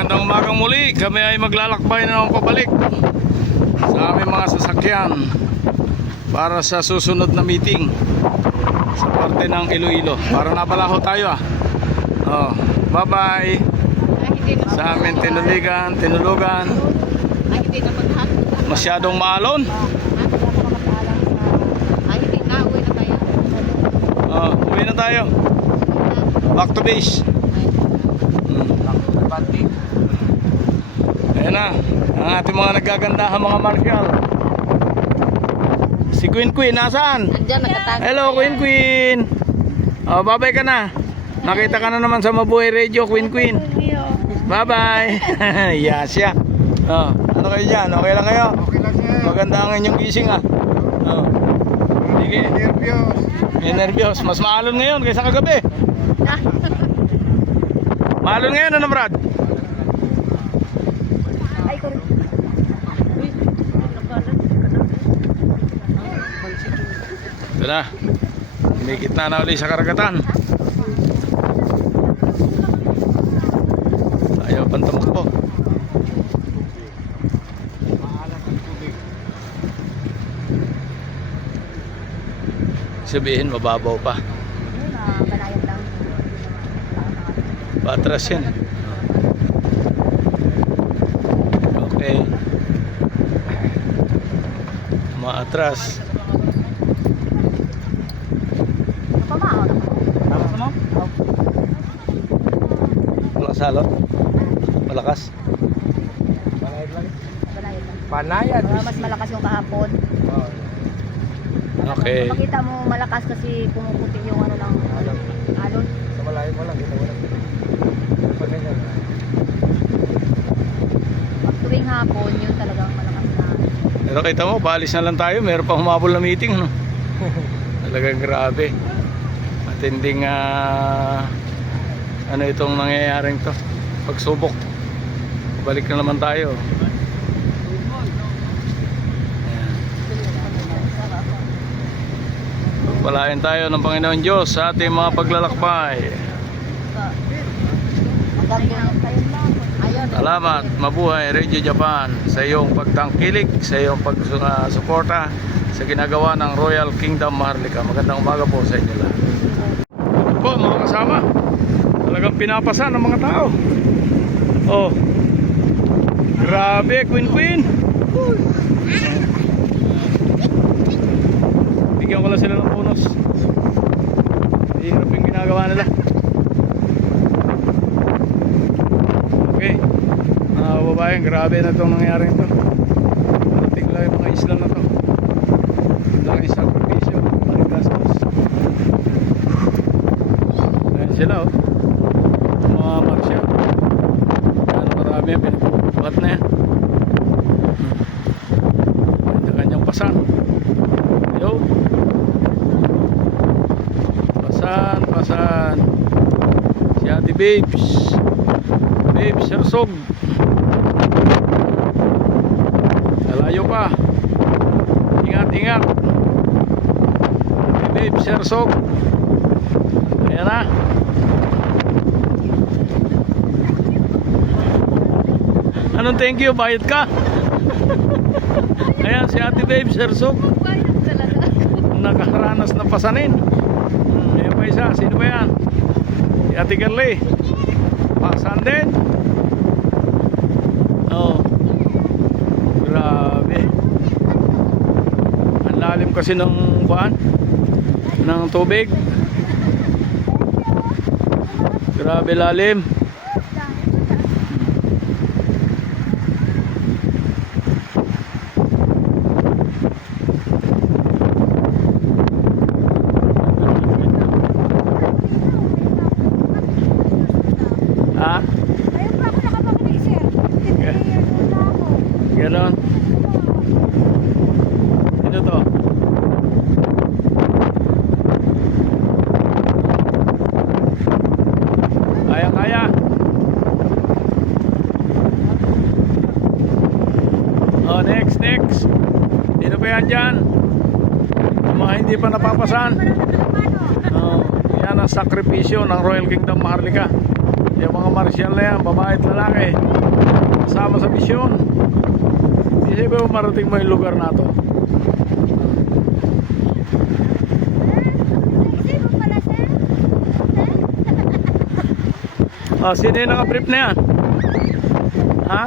magandang umagang muli. Kami ay maglalakbay na naman pabalik sa aming mga sasakyan para sa susunod na meeting sa parte ng Iloilo. Para nabalaho tayo ah. Oh, hindi na Sa amin tinuligan, tinulugan. Masyadong maalon. Na. Uwi na tayo. Oh, uwi na tayo. Back to base. Ay, Ayan na, ang ating mga nagagandahan mga marshal. Si Queen Queen, nasaan? Andyan, nakatago. Hello, Queen Queen. Oh, bye-bye ka na. Nakita ka na naman sa Mabuhay Radio, Queen Queen. Bye-bye. yes, yeah. Oh, ano kayo dyan? Okay lang kayo? Okay lang sir. Maganda ang inyong gising ah. Oh. Sige. Nervyos. May nervyos. Mas maalon ngayon kaysa kagabi. Maalon ngayon, ano Brad? Ay, kung... Uy, Ito na. May gitna na ulit sa karagatan. Ayaw pang tumakbo. Sabihin, mababaw pa. Patras yan. Okay. Maatras. Malakas halot? Malakas? Banayan lang. Panayan. Mga mas malakas yung kahapon. Okay. Makita mo malakas kasi pumuputi yung ano ng alon. Alon. Sa malayo mo lang. Kita mo lang. Pag ganyan. Pag tuwing hapon, yun talagang malakas na. Pero kita mo, paalis na lang tayo. Meron pa humabol na meeting. No? Talagang grabe. Matinding ah, ano itong nangyayaring to. Pagsubok. Balik na naman tayo. Pagpalain tayo ng Panginoon Diyos sa ating mga paglalakbay. Salamat, mabuhay Radio Japan sa iyong pagtangkilik, sa iyong pagsuporta sa ginagawa ng Royal Kingdom Maharlika. Magandang umaga po sa inyo lahat. Ito po mga kasama, talagang pinapasa ng mga tao. Oh, grabe, Queen Queen. Bigyan ko lang sila ng bonus. Hirap yung ginagawa nila. Okay. Mga kababayan, grabe na itong nangyari ito. Parating lang yung mga isla na to. Laki sakripisyo, mga gastos. Ayan sila oh. Mga marsyal. Ano marami yan, pinagbubuhat na yan. Kanya-kanyang pasan. Yo. Pasan, pasan. Si Ate Babes. Babes, sersog. Lalayo pa. Ingat, ingat. Babes, sersog. Ayan na. Anong thank you? Bayad ka? Ayan, si Ate Babes, sersog. Nakaranas na pasanin. Hmm, Ayan pa isa. Sino ba yan? Si Ate Carly. Pasan din. Oh. Grabe. Ang lalim kasi ng buwan ng tubig. Grabe lalim. Ha? Ayun pa ako nakapag sir. Ganon. Ito to. Kaya, kaya. Oh, next, next. Sino pa yan dyan? Mga hindi pa napapasan. Oh, yan ang sakripisyo ng Royal Kingdom Maharlika. Yung mga martial na yan, babae at lalaki. Kasama sa misyon. Hindi ba marating mo yung lugar na to? Oh, sino yung naka-brief na yan? Ha?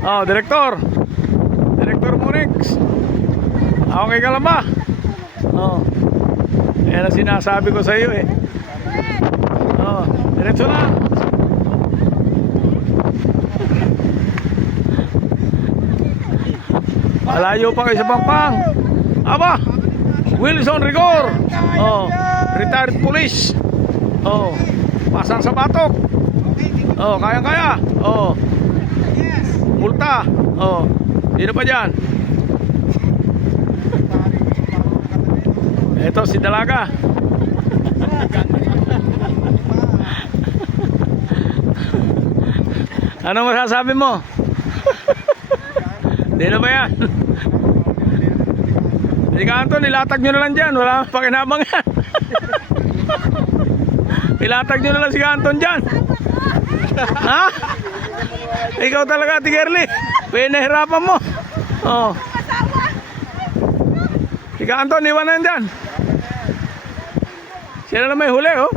Oh, Direktor. Direktor Monix. Okay ka lang ba? Oh. Yan ang sinasabi ko sa iyo eh. Oh, diretso na. Malayo pa kayo sa Pampang. Aba, Wilson Rigor. Oh, retired police. Oh, pasang sa batok. Oh, kaya-kaya. Oh. Multa. Oh. Sino pa dyan? Ito si Dalaga. ano masasabi mo? Sino ba yan? Hindi ka Anton, ilatag nyo na lang dyan. Wala pakinabang yan. ilatag nyo na lang si Anton dyan. ha? Ikaw talaga, Tigerli. Pinahirapan mo. Oh. Ika Anton, iwan na yan dyan. Sila na may huli, oh.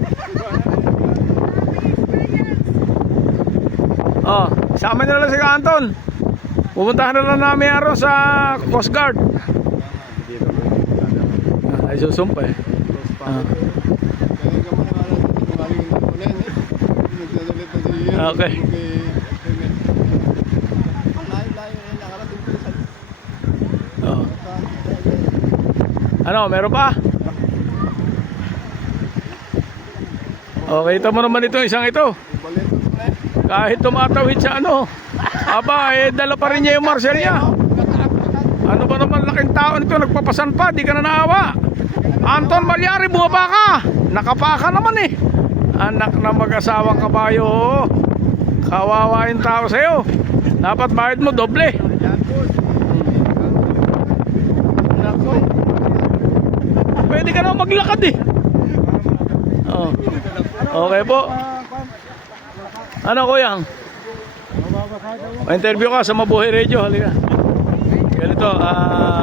Oh, sama nyo lang si Ka Anton. Pupuntahan na lang namin araw sa Coast Guard. Ah, ay susumpa eh. Ah, okay. Oh. Ano, meron pa? Okay, ito mo naman itong isang ito. Kahit tumatawid sa ano, aba, eh, dala pa rin niya yung marshal niya. Ano ba naman laking tao nito, nagpapasan pa, di ka na naawa. Anton Malyari, bumaba ka. Nakapaka naman eh. Anak na mag-asawang kabayo. oh. Kawawa yung tao sa'yo. Dapat bayad mo doble. Pwede ka na maglakad eh. Oh. Okay po. Ano kuyang? Ma-interview ka sa Mabuhay Radio, halika. Ganito, ah... lang